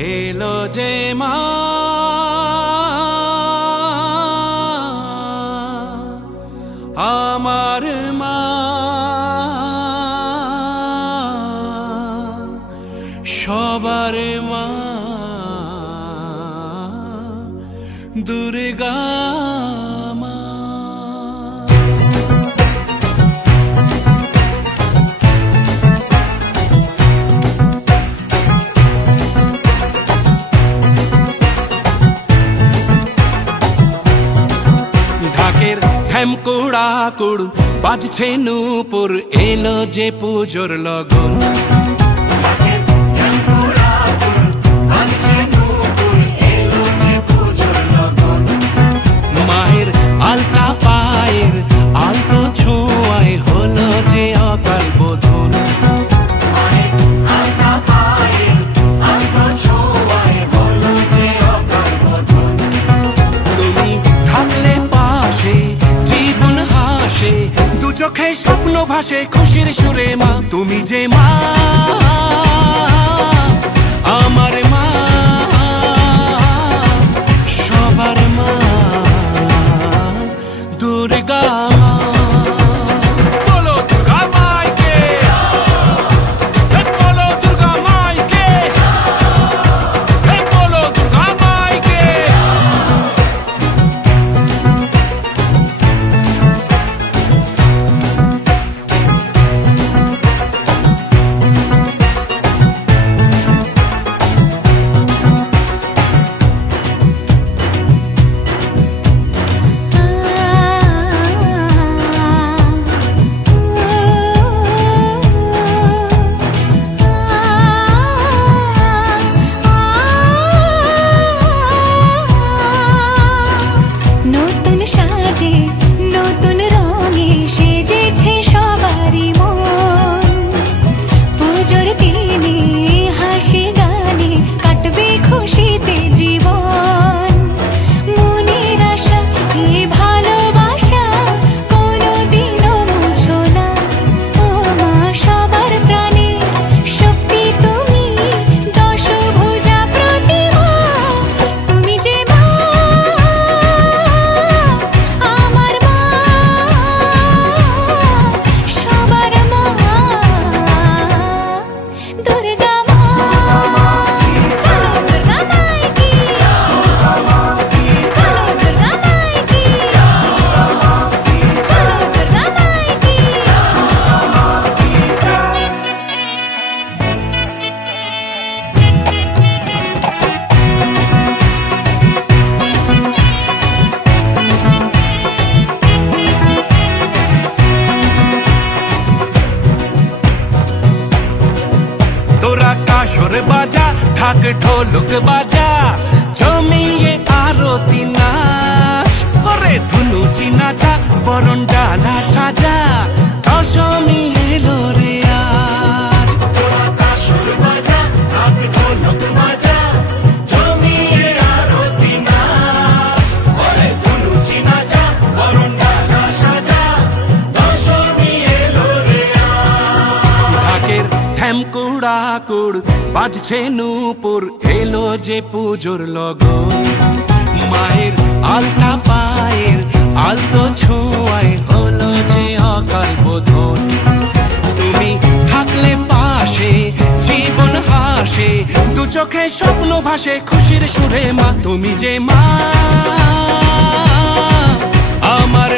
এলো যে মা আমার মা সবার মা দুর্গা মা। ঢাকের ঠ্যামকুড়া কুড় বাজছে নূপুর এলো যে পুজোর লগন। মায়ের আলতা পায়ের আলতো ছোঁয়ায় হলো যে অকাল বোধন। তুমি থাকলে পাশে জীবন হাসে দু চোখে স্বপ্ন ভাসে খুশির সুরে মা তুমি যে মা আমার মা সবার মা দুর্গা মা। বলো দুর্গা মাইকে বলো দুর্গা মাইকে বলো দুর্গা মাইকে। তোরা কাসর বাজা ঢাক ঢোলক বাজা জমিয়ে আরতি নাচ করে ধুনুচি নাচা বরণ ডালা সাজা দশমী এলো রে আজ। তোরা কাসর বাজা ঢাক ঢোলক বাজা জমিয়ে আরতি নাচ করে ধুনুচি নাচা বরণ ডালা সাজা দশমী এলো রে আজ। ঢাকের ঠ্যামকুড়া কুড় বাজছে নূপুর এলো যে পুজোর লগন। মায়ের আলতা পায়ের আলতো ছোঁয়ায় হলো যে অকাল বোধন। তুমি থাকলে পাশে জীবন হাসে দু চোখে স্বপ্ন ভাসে খুশির সুরে মা তুমি যে মা আমার